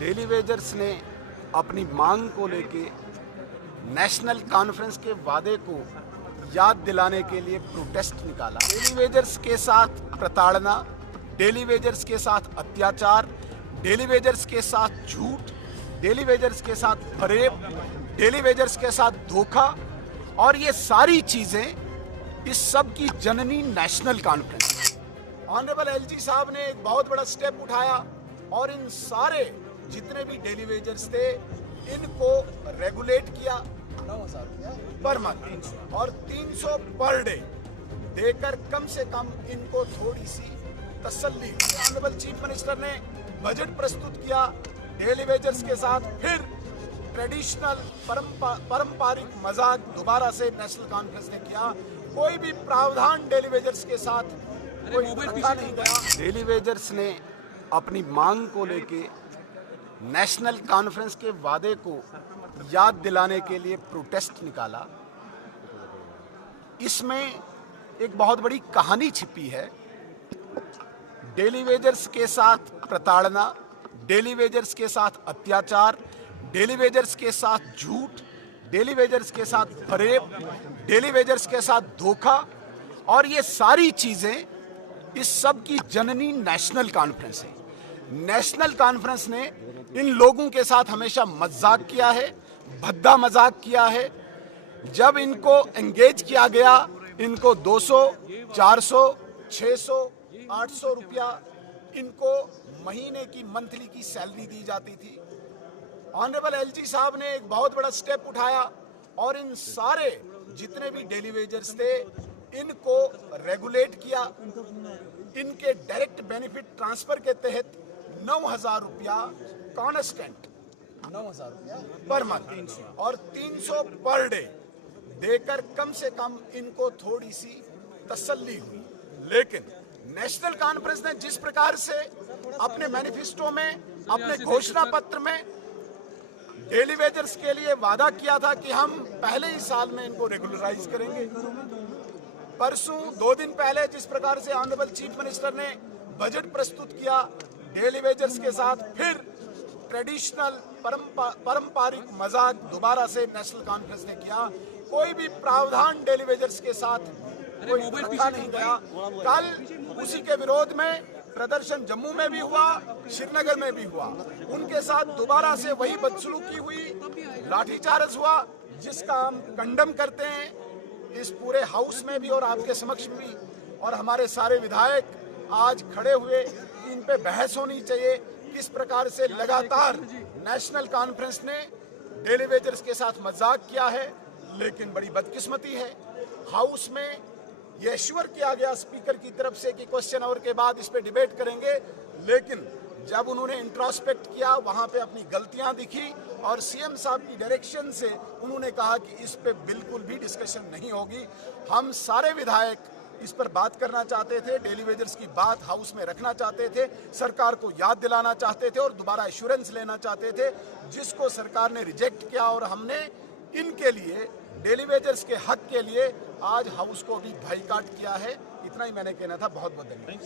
Daily wagers ने अपनी मांग को लेके नेशनल कॉन्फ्रेंस के वादे को याद दिलाने के लिए प्रोटेस्ट निकाला। डेली वेजर्स के साथ प्रताड़ना, डेली वेजर्स के साथ अत्याचार, डेली वेजर्स के साथ झूठ, डेली वेजर्स के साथ फरेब, डेली वेजर्स के साथ धोखा, और ये सारी चीजें इस सब की जननी नेशनल कॉन्फ्रेंस। ऑनरेबल एलजी साहब ने एक बहुत बड़ा स्टेप उठाया और इन सारे जितने भी डेली वेजर्स थे इनको रेगुलेट किया 9,000 पर मंथ और 300 पर डे देकर कम से कम इनको थोड़ी सी तसल्ली। ऑनरेबल चीफ मिनिस्टर ने बजट प्रस्तुत किया, डेली वेजर्स के साथ फिर ट्रेडिशनल पारंपरिक मजाक दोबारा से नेशनल कॉन्फ्रेंस ने किया। कोई भी प्रावधान डेली वेजर्स के साथ कोई रखा नहीं गया। डेली वेजर्स ने अपनी मांग को लेके नेशनल कॉन्फ्रेंस के वादे को याद दिलाने के लिए प्रोटेस्ट निकाला। इसमें एक बहुत बड़ी कहानी छिपी है। डेली वेजर्स के साथ प्रताड़ना, डेली वेजर्स के साथ अत्याचार, डेली वेजर्स के साथ झूठ, डेली वेजर्स के साथ फरेब, डेली वेजर्स के साथ धोखा, और ये सारी चीजें इस सब की जननी नेशनल कॉन्फ्रेंस है। नेशनल कॉन्फ्रेंस ने इन लोगों के साथ हमेशा मजाक किया है, भद्दा मजाक किया है। जब इनको एंगेज किया गया, इनको 200, 400, 600, 800 रुपया इनको महीने की मंथली की सैलरी दी जाती थी। ऑनरेबल एलजी साहब ने एक बहुत बड़ा स्टेप उठाया और इन सारे जितने भी डेली वेजर्स थे इनको रेगुलेट किया। इनके डायरेक्ट बेनिफिट ट्रांसफर के तहत 9,000 रुपया कॉन्स्टेंट 9,000 रुपया पर मंथ और 300 पर डे देकर कम से कम इनको थोड़ी सी तसल्ली हुई। लेकिन नेशनल कॉन्फ्रेंस ने जिस प्रकार से अपने मैनिफेस्टो में, अपने घोषणा पत्र में डेली वेजर्स के लिए वादा किया था कि हम पहले ही साल में इनको रेगुलराइज करेंगे। परसों 2 दिन पहले जिस प्रकार से ऑनरेबल चीफ मिनिस्टर ने बजट प्रस्तुत किया, डेली वेजर्स के साथ फिर ट्रेडिशनल पारंपरिक मजाक दोबारा से नेशनल कॉन्फ्रेंस ने किया। कोई भी प्रावधान डेली वेजर्स के साथ कोई रखा नहीं गया। कल उसी के विरोध में प्रदर्शन जम्मू में भी हुआ, श्रीनगर में भी हुआ। उनके साथ दोबारा से वही बदसलूकी हुई, लाठीचार्ज हुआ, जिसका हम कंडम करते हैं इस पूरे हाउस में भी और आपके समक्ष भी। और हमारे सारे विधायक आज खड़े हुए, इन पे बहस होनी चाहिए। किस प्रकार से लगातार नेशनल कॉन्फ्रेंस ने डेली वेजर्स के साथ मजाक किया है। लेकिन बड़ी बदकिस्मती है, हाउस में यह एश्योर किया गया स्पीकर की तरफ से कि क्वेश्चन आवर के बाद इस पे डिबेट करेंगे। लेकिन जब उन्होंने इंट्रोस्पेक्ट किया, वहां पे अपनी गलतियां दिखी और सीएम साहब की डायरेक्शन से उन्होंने कहा कि इस पे बिल्कुल भी डिस्कशन नहीं होगी। हम सारे विधायक इस पर बात करना चाहते थे, डेली वेजर्स की बात हाउस में रखना चाहते थे, सरकार को याद दिलाना चाहते थे और दोबारा एश्योरेंस लेना चाहते थे, जिसको सरकार ने रिजेक्ट किया। और हमने इनके लिए, डेली वेजर्स के हक के लिए आज हाउस को भी बायकॉट किया है। इतना ही मैंने कहना था। बहुत बहुत धन्यवाद।